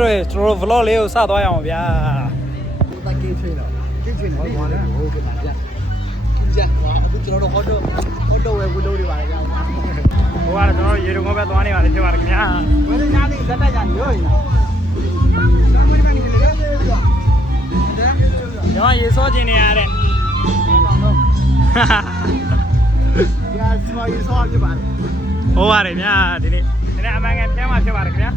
rồi rồi vlog liều sao tôi không biết ta kêu chơi nào ok bạn dạ kim dạ tôi cho nó có đâu em đâu đi bạn dạ qua là nó gì đâu có biết toán này mà chơi bạn nhá với nó nhà đi rất là nhàn nhớ đó gì số gì nè đấy dạ sao gì sao chứ bạn ô à đấy nhá đi này anh em chơi mà chơi bạn nhá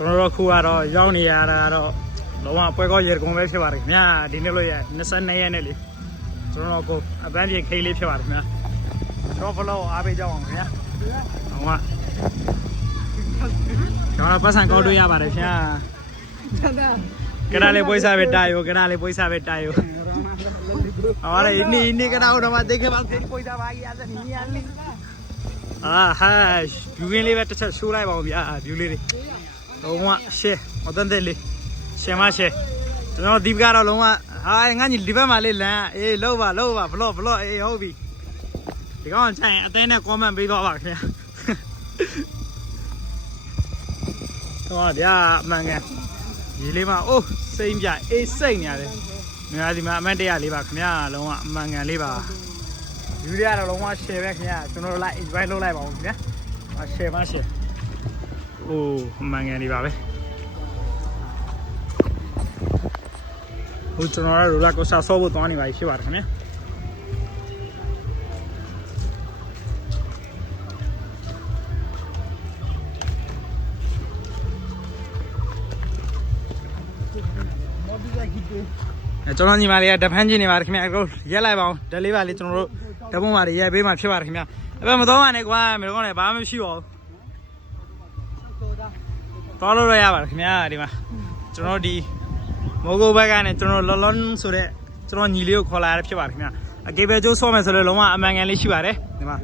ကျွန်တော်တို့ခုကတော့ရောက်နေရတာတော့လုံးဝပွဲကောရေကုန်ပဲဖြစ်ပါတယ်ခင်ဗျာဒီနေ့လို့ရ22ရက်နဲ့လေကျွန်တော်တို့အပန်းပြေခိလေးဖြစ်ပါတယ်ခင်ဗျာကျွန်တော်ဖလို့အားပေးကြအောင်ခင်ဗျာဟောကျွန်တော်ပတ်စံကောက်တွေ့ရပါတယ်ခင်ဗျာကဒါလေးပွဲစားပဲတာယောကဒါလေးပွဲစားပဲတာယောဟောလေနီကဒါတော့မသိခဲ့ပါသေးပွဲစားပါကြီးအဲ့ဒါနီရလေးအာဟာယူရင်းလေးပဲတစ်ချက်ရှိုးလိုက်ပါဦးဗျာဘျူးလေးတွေလုံးဝရှယ်မတန်တယ်လေရှယ်မရှိကျွန်တော်ဒီဘကတော့လုံးဝဟာငါညီဒီဘက်မှာလေးလမ်းအေးလောက်ပါဘလော့အေးဟုတ်ပြီဒီကောင်ချိုင်အသေးနဲ့ comment ပေးတော့ပါခင်ဗျာတော့ဗျာအမှန်ကန်ဒီလေးမှာအိုးစိမ့်ပြအေးစိတ်နေရတယ်မြန်မာဒီမှာအမှန်တရားလေးပါခင်ဗျာလုံးဝအမှန်ကန်လေးပါယူရတော့လုံးဝ share ပဲခင်ဗျာကျွန်တော်တို့လိုက် invite လုပ်လိုက်ပါဦးခင်ဗျာ share ပါ shareโอ้มันงานดีป่ะเว้ยโอ้ကျွန်တော်ကရိုလာကိုစားဆော့ဖို့သွားနေပါရှိပါတယ်ခင်ဗျာကျွန်တော်ညီမလေးကတဖန်းကြီးနေပါတယ်ခင်ဗျာအခုရက်လိုက်ပါအောင်ဓာတ်လေးပါလေးကျွန်တော်တို့ဓာတ်ပုံပါလေးရိုက်ပေးမှဖြစ်ပါတယ်ခင်ဗျာအဲ့ဘက်မတော်ပါနဲ့ကွာမင်းတို့ကလည်းဘာမှမရှိပါဘူးတော်လို့ရပါတယ်ခင်ဗျာဒီမှာကျွန်တော်ဒီမိုးကုတ်ဘက်ကနေကျွန်တော်လော်လွန်ဆိုတဲ့ကျွန်တော်ညီလေးကိုခေါ်လာရဖြစ်ပါတယ်ခင်ဗျာအကေဘဲကျိုးဆော့မယ်ဆိုလို့လုံးဝအမှန်ကန်လေးရှိပါတယ်ဒီမှာ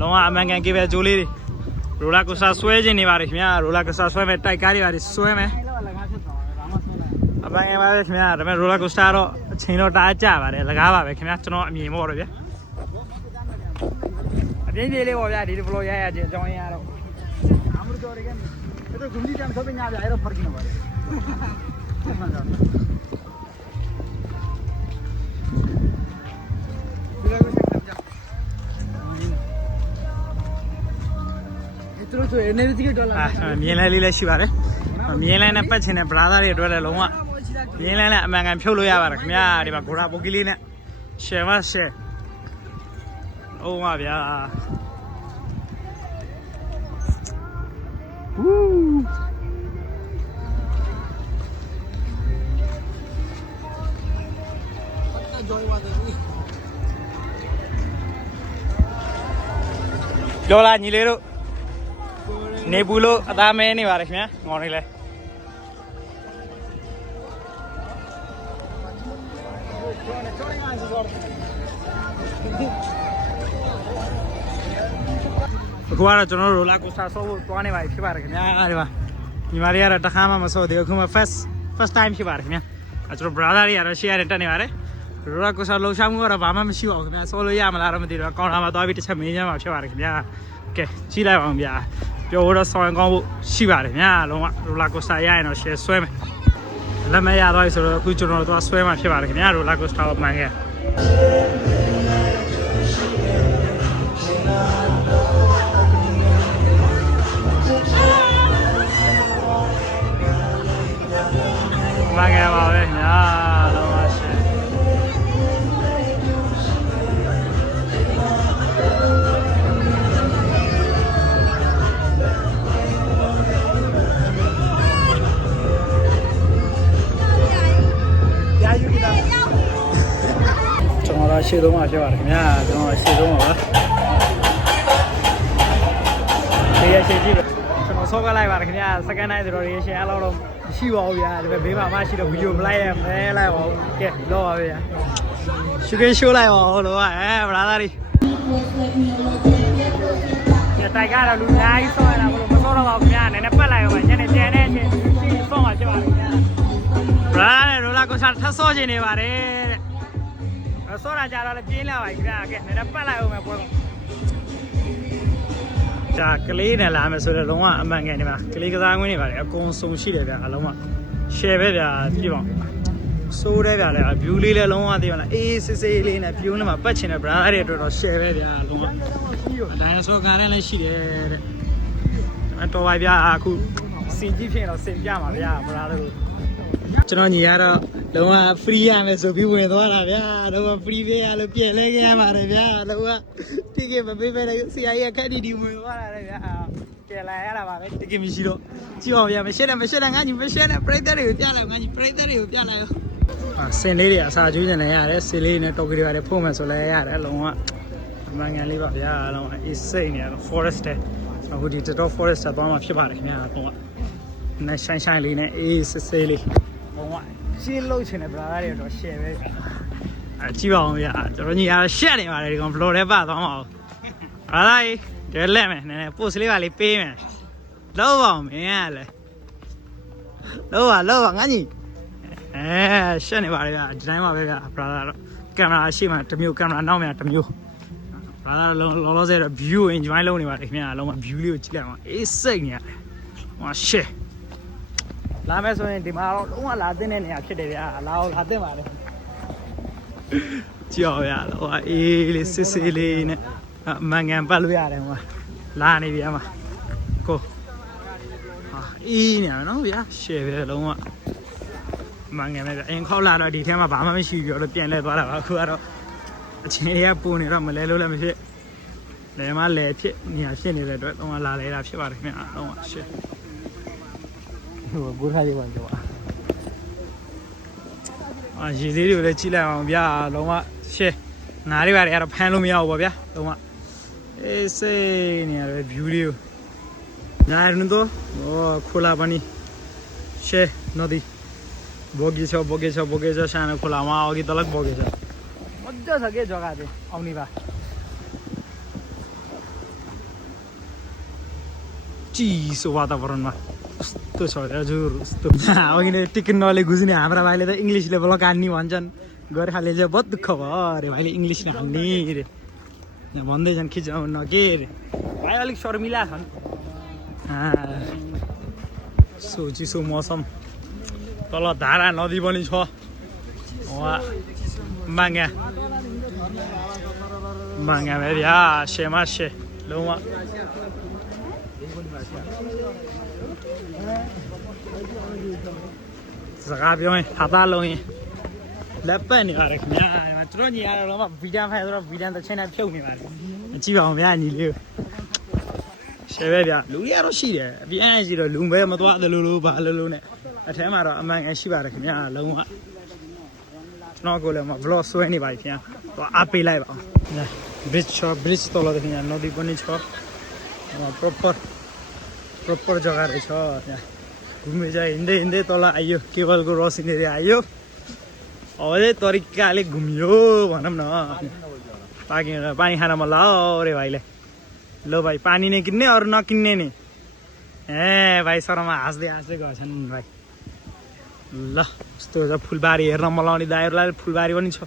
လုံးဝအမှန်ကန်ကေဘဲကျိုးလေးတွေရိုလာကိုစားဆွဲခြင်းနေပါတယ်ခင်ဗျာရိုလာကိုစားဆွဲမယ်တိုက်ကားတွေပါတယ်ဆွဲမယ်အမှန်ကန်ပါပဲခင်ဗျာဒါပေမဲ့ရိုလာကိုစားတော့အချိန်တော့တားကြပါတယ်လကားပါပဲခင်ဗျာကျွန်တော်အမြင်ပေါ့တော့ဗျာအပြင်းပြေးလေးပေါ့ဗျာဒီလိုဘလော့ရရချင်းအကြောင်းရတော့तो घूमने टाइम सब यहाँ आए फर्क नहीं पड़े इतना तो एनर्जी के डॉलर मिले ले ले शिवारे मिले ने पछे ने ब्रादर ये डॉलर लोगा मिले ने मैं कहीं फ्यूल या बार मैं आरी बार घोड़ा बोकिली ने शेवा शे ओ माँ बियाပြောလာညီလေးတို့နေဘူးလို့အသားမဲနေပါတယ်ခင်ဗျာငေါ်နေလဲအခုကတော့ကျွန်တော်တို့ရိုလာကိုစတာဆော့ဖို့တွားနေပါပြီဖြစ်ပါတယ်ခင်ဗျာဒီမှာညီမလေးကတော့တခါမှမဆော့သေးဘူးအခုမှ first time ဖြစ်ပါတယ်ခင်ဗျာအဲကျွန်တော် brother တွေကတော့ share နဲ့တက်နေပါတယ်ရိုလာကိုစတာလှုပ်ရှားမှုကတော့ဘာမှမရှိပါဘူးခင်ဗျာဆော့လို့ရမလားတော့မသိတော့ကောင်လာမှာသွားပြီးတစ်ချက်မင်းချမ်းမှာဖြစ်ပါတယ်ခင်ဗျာကဲကြည့်လိုက်ပါအောင်ဗျာပြောတော့ဆောင်းကောင်းဖို့ရှိပါတယ်ခင်ဗျာလုံးဝရိုလာကိုစတာရရင်တော့ share ဆွဲမယ်လက်မရတော့ဆိုတော့အခုကျွန်တော်တို့သွားဆွဲမှာဖြစ်ပါတယ်ခင်ဗျာရိုလာကိုစတာကိုမှန်ခဲ့မှန်ခဲ့ပါပဲညာတော့ပါရှင်ကျွန်တော်ရှေ့ဆုံးမှာဖြစ်ပါတယ်ခင်ဗျာကျွန်တော်ရှေ့ဆုံးပါဒီရရှေ့ကြည့်ကျွန်တော်ဆော့ကလိုက်ပါတယ်ခင်ဗျာစကန်နိုင်ဆိုတော့ reaction အလောက်တော့ရှိပါဦးဗျာဒါပေမဲ့ဘေးမှာမရှိတော့ဗီဒီယိုမလိုက်ရမဲလိုက်ပါဦးကဲလောပါဗျာရှုပ်ရှိုးလိုက်ပါဦးလို့ဗလာသားလေးဒီတိုက်ကတော့လူအများကြီးဆော့ရတာဘလို့မဆော့တော့ပါဘူးခင်ဗျာနည်းနည်းပတ်လိုက်အောင်ညနေပြန်တဲ့အချိန်ရှိဆော့မှာဖြစ်ပါလိမ့်ခင်ဗျာဗလာနဲ့ရိုလာကိုစားထပ်ဆော့ခြင်းနေပါတယ်တဲ့ ဆောတာကြတော့လည်းပြင်းလာပါပြီဗျာကဲနည်းနည်းပတ်လိုက်အောင်မယ်ပွဲကောဒါကလေးနဲ့လာမယ်ဆိုတော့လုံးဝအမှန်ကန်နေပါကလေးကစားကွင်းနေပါလေအကုန်စုံရှိတယ်ဗျာအလုံးဝ share ပဲဗျာပြည့်ပါစိုးတယ်ဗျာလေ view လေးလည်းလုံးဝသိပါလားအေးစစ်စစ်လေးနဲ့ view နဲ့မှာပတ်ချင်တယ် brother တွေတော့ share ပဲဗျာလုံးဝဒိုင်နိုဆောကားလည်းရှိတယ်တဲ့တော်ပါဗျာအခုစင်ကြီးဖြစ်တော့စင်ပြမှာဗျာ brother တို့ကျွန်တော်ညီရတော့လုံးဝ free ရမယ်ဆိုပြီးဝင်သွားတာဗျာလုံးဝ free ပဲရလို့ပြင်လဲခဲ့ရပါတယ်ဗျာလုံးဝတိကမပေးပဲဆရာကြီးအခက်တီဝင်သွားတာလေဗျာကဲလာရတာပါပဲတိကမရှိတော့ကြည့်အောင်ဗျာမရှက်နဲ့ငါညီမရှက်နဲ့ပရိသတ်တွေကိုပြလိုက်ငါညီပရိသတ်တွေကိုပြလိုက်စင်လေးတွေအစာကျွေးနေလည်းရတယ်စင်လေးနဲ့တောက်ကလေးတွေဖုံးမယ်ဆိုလည်းရတယ်လုံးဝအမှန်ကန်လေးပါဗျာလုံးဝအေးစိတ်နေရတော့ forest တဲ့အခုဒီတော် forest သွားမှာဖြစ်ပါတယ်ခင်ဗျာတော့နဲ့ရှိုင်းလေးနဲ့အေးစစ်စစ်လေးလုံးဝရှင်းလို့ချင်တယ် brother တွေတော့ share ပဲကြည့်ပါအောင်ဗျာကျွန်တော်ညီရရှက်နေပါတယ်ဒီကောင် vlog ထဲပါသွားမှာအောင် brother တွေလက်မယ်နည်းနည်း post လေးပါလေးပေးမယ်လောက်ပါအောင်မင်းကလည်းလောက်ပါငါညီရှက်နေပါလေဗျာဒီတိုင်းပါပဲဗျာ brother တော့ကင်မရာရှေ့မှာတစ်မျိုးကင်မရာနောက်မှာတစ်မျိုး brother လောဆယ်တော့ view enjoy လုပ်နေပါတယ်ခင်ဗျာလုံးဝ view လေးကိုကြည့်လိုက်အောင်အေးစိတ်နေရတယ်ဟိုရှက်လာမယ်ဆိုရင်ဒီမှာတော့လုံးဝလာတဲ့နေရာဖြစ်တယ်ဗျာလာတဲ့ပါလေကြည့်အောင်ဗျာဟိုအေးလေးစစ်စစ်လေးနဲ့မန်ကန်ပတ်လို့ရတယ်ဟိုလာနေဗျာမှာကိုအေးနေရနော်ဗျာရှယ်ပဲလုံးဝမန်ကန်ပဲဗျာအရင်ခေါက်လာတော့ဒီထဲမှာဘာမှမရှိဘူးတော့ပြန်လဲသွားတာပါအခုကတော့အချင်းတွေကပူနေတော့မလဲလို့လည်းမဖြစ်လဲမလဲဖြစ်နေရဖြစ်နေတဲ့အတွက်တော့လာလဲတာဖြစ်ပါတယ်ခင်ဗျာတော့ရှယ်ဟိုကိုထားရပါကြောရေသေးတွေကိုလည်းကြည့်လိုက်အောင်ဗျာလုံးဝရှယ်ငါးတွေပါတွေကတော့ဖမ်းလို့မရဘူးပေါ့ဗျာလုံးဝအေးစိတ်နေရတယ် view လေးကိုညာရနတော့ခလာပါနီရှယ်နော်ဒီဘောဂီချောရှာနေခလာမအောင်ဒီတလက်ဘောဂီချောမတ်ကြစကေကြောကားတယ်အောင်နေပါជីဆိုवाता वरण मा कस्तो छ हजुर कस्तो अघि नै टिकट नले गुज्ने हाम्रो भाइले त इंग्लिश ले ब्लग हान्ने भन्छन् गोर्खाले चाहिँ बहुत दुःख भयो अरे भाइले इंग्लिश नहान्ने रे भन्दै छन् खिचाउन के रे भाइ अलिक शर्मिला छन् सो चिसो मौसम तल धारा नदी पनि छ माङ्गा भेरिया सेमा से लौमा जगह भी हमें हाथा लोगे लपे नहीं आ रखे यार चलो नहीं यार लोग वीडियो में तो वीडियो तो चैनल क्यों नहीं मारे अच्छी बात है यार नहीं ले शेवे यार लूँ यार वो शी है अभी ऐसे ही लूँ भाई मतलब आधे लूँ बाल लूँ ने अच्छा हमारा अम्मा ऐसी बात रखे यार लूँगा ना कोले मैं ब्लॉग सोए नहीं भाई यार तो आप ही लाइव ब्रिज तो लो देखिए यार नदी बनी छो प्रॉपर जगह रही छो यार घूमे जाए हिंदे तल आयो केबल को रोशनी आयो अझै तरिकाले घुमियो भनौँ न पानी खान मन लाग्यो रे भाइले लो भाइ पानी नै किन्ने अरू नकिन्ने नि ए भाइ शर्मा हाँस्दै गएछन् भाइ ल यस्तो छ फुलबारी हेर्न मलाउने दाइहरूलाई फुलबारी पनि छ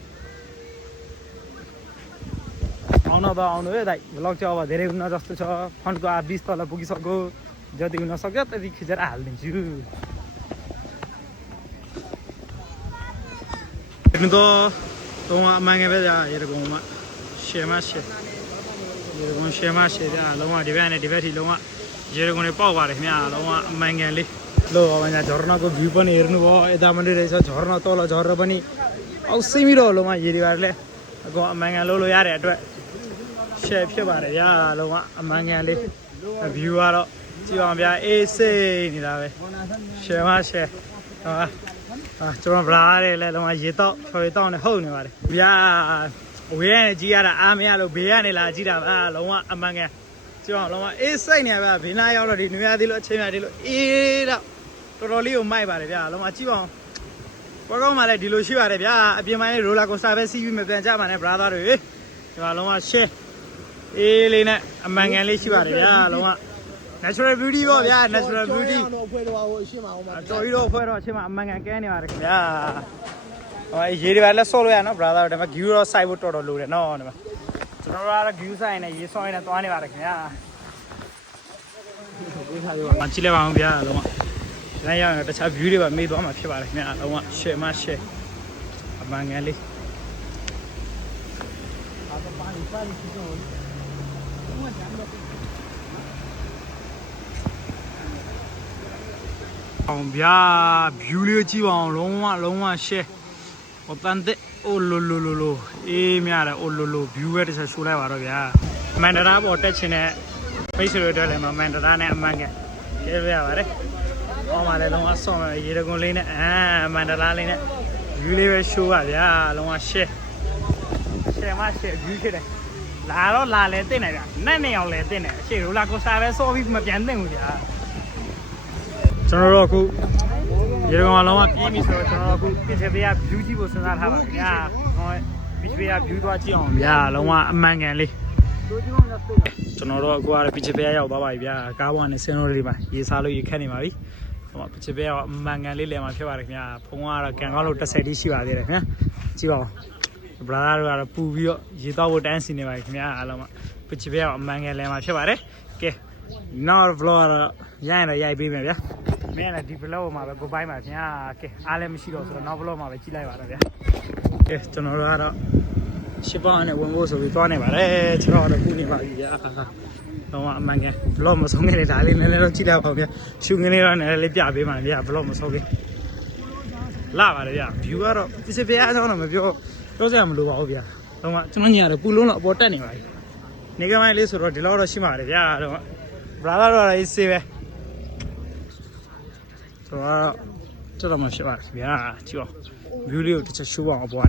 आउनु अब आउनु है दाइ भ्लग चाहिँ अब धेरै हुन जस्तो छ फन्डको 20 तल पुगिसक्यो जति हुन सक्यो त्यति खिचेर हालिदिन्छु हेर्नु त मागे हेरेको सेमा से सेमा से लौमा डिब्याने डिब्याठी लौमा जेरेको पाउ भएर लौमा माङ्गेले लो अब यहाँ झर्नाको भ्यू पनि हेर्नु भयो यता पनि रहेछ झर्ना तल झर्न पनि औसै मिरो लौमा हेरिबारले माङ्गा लो यार हेट सेफ भएर या लौमा माङ्गाले भ्यू आएर चिवा बिहा ऐसे नहीं रहा शेमा से चुना ब्रारे ले लो ये तो उन्हें हो नहीं वाले बिहा वे ने जिया रा आमे आलो बिहा ने ला जिरा लो वहाँ अम्मांगे चुना लो वहाँ ऐसे नहीं है बिना यार लो रिन्यू दिलो अच्छे में दिलो ये रा तो रोली उम्माई बारे बिहा लो वहाँ चिवा पकाओ माले दिलो शी बारे बिहा अभी हमारे रोला को साबे सीवी में पेंचा माने ब्रादर है लो वहाँ शे ये लेना अम्मांगे ले शी बारे बिहा लो वहाँ natural beauty ပေါ့ဗျာ natural beauty တော့ဖွဲ့တော့ဟိုရှင်းမှာဟိုမှာ တော်ပြီးတော့ဖွဲ့တော့အချင်းမှာအမှန်ကန်ကဲနေပါရခင်ဗျာ ရေတွေပါလက်ဆော့လို့ရနော် brother တို့ဒီမှာ view တော့ site ဖို့တော်တော်လိုတယ်နော်ဒီမှာကျွန်တော်တို့ကတော့ view site နဲ့ရေဆော့ရင်းနဲ့သွားနေပါတယ်ခင်ဗျာမကြည့်လိုက်ပါအောင်ဗျာလုံးဝဒီနေ့ရောက်ရင်တခြား view တွေပါမေးသွားမှာဖြစ်ပါတယ်ခင်ဗျာလုံးဝ share မ share အမှန်ကန်လေးအောင်ဗျာ view လေးကြည့်ပါအောင်လုံးဝ share ဟိုတန်တဲ့အိုလိုအေးများတယ်အိုလို view ပဲတစ်ချက်ရှိုးလိုက်ပါတော့ဗျာမန္တရာပေါ်တက်ချင်တဲ့မိတ်ဆွေတို့လည်းမန္တရာနဲ့အမှန်ကကျဲရပါတယ်။အော်မှာလည်းလုံးဝဆော့မယ်ရေတကွန်လေးနဲ့မန္တရာလေးနဲ့ view လေးပဲရှိုးပါဗျာလုံးဝ share မ share view ဖြစ်တယ်လာတော့လာလဲတင်တယ်ဗျာနဲ့နေအောင်လဲတင်တယ်အရှိရိုလာကိုစတာပဲဆော့ပြီးမပြန်တင်ဘူးဗျာကျွန်တော်တို့အခုရေကောင်လုံးဝပြေးပြီဆိုတော့ကျွန်တော်အခုတစ်ချက်ပြရ view ကြည့်ဖို့စဉ်းစားထားပါဗျာဟောတစ်ချက်ပြရ view သွားကြည့်အောင်ဗျာလုံးဝအမှန်ကန်လေးကျွန်တော်တို့အခုကတစ်ချက်ပြရရောက်သွားပါပြီဗျာကားပေါ်ကနေဆင်းလို့လေးပါရေစားလို့ရေခက်နေပါပြီဟိုတစ်ချက်ပြရအမှန်ကန်လေးလည်းမှာဖြစ်ပါတယ်ခင်ဗျာဖုန်းကတော့ကန်ကောင်းလို့10တိရှိပါသေးတယ်ခင်ဗျာကြည့်ပါဦး brother တို့ကတော့ပူပြီးတော့ရေတော့ဖို့တန်းစီနေပါခင်ဗျာအားလုံးတစ်ချက်ပြရအမှန်ကန်လည်းမှာဖြစ်ပါတယ်ကဲနောက် vlog တော့ရိုက်ပေးမယ်ဗျာမင်းလည်းဒီ vlog မှာပဲကိုပိုင်းပါဗျာကဲအားလည်းမရှိတော့ဆိုတော့နောက် vlog မှာပဲကြည့်လိုက်ပါတော့ဗျာကဲကျွန်တော်တို့ကတော့ရှစ်ပေါင်းနဲ့ဝင်ဖို့ဆိုပြီးသွားနေပါတယ်ကျွန်တော်တို့ခုနေပါပြီဗျာတော့အမှန်ကန် vlog မဆုံးခင်လေဒါလေးနည်းနည်းတော့ကြည့်လိုက်ပါဦးဗျာရှူငင်းလေးတော့နည်းနည်းလေးပြပေးပါဗျာ vlog မဆုံးခင်လာပါတယ်ဗျာ view ကတော့တစ်ချက်ပြအားအောင်တော့မပြောစရာမလိုပါဘူးဗျာတော့ကျွန်တော်ညီရတယ်ပူလုံးတော့အပေါ်တက်နေပါပြီနေကမိုင်းလေးဆိုတော့ဒီလောက်တော့ရှိပါတယ်ဗျာတော့ brother တို့လည်းစေးပဲဆိုတော့တော်တော်မှဖြစ်ပါဗျာကြည့်အောင် view လေးကိုတစ်ချက်ရှိုးအောင်အပေါ်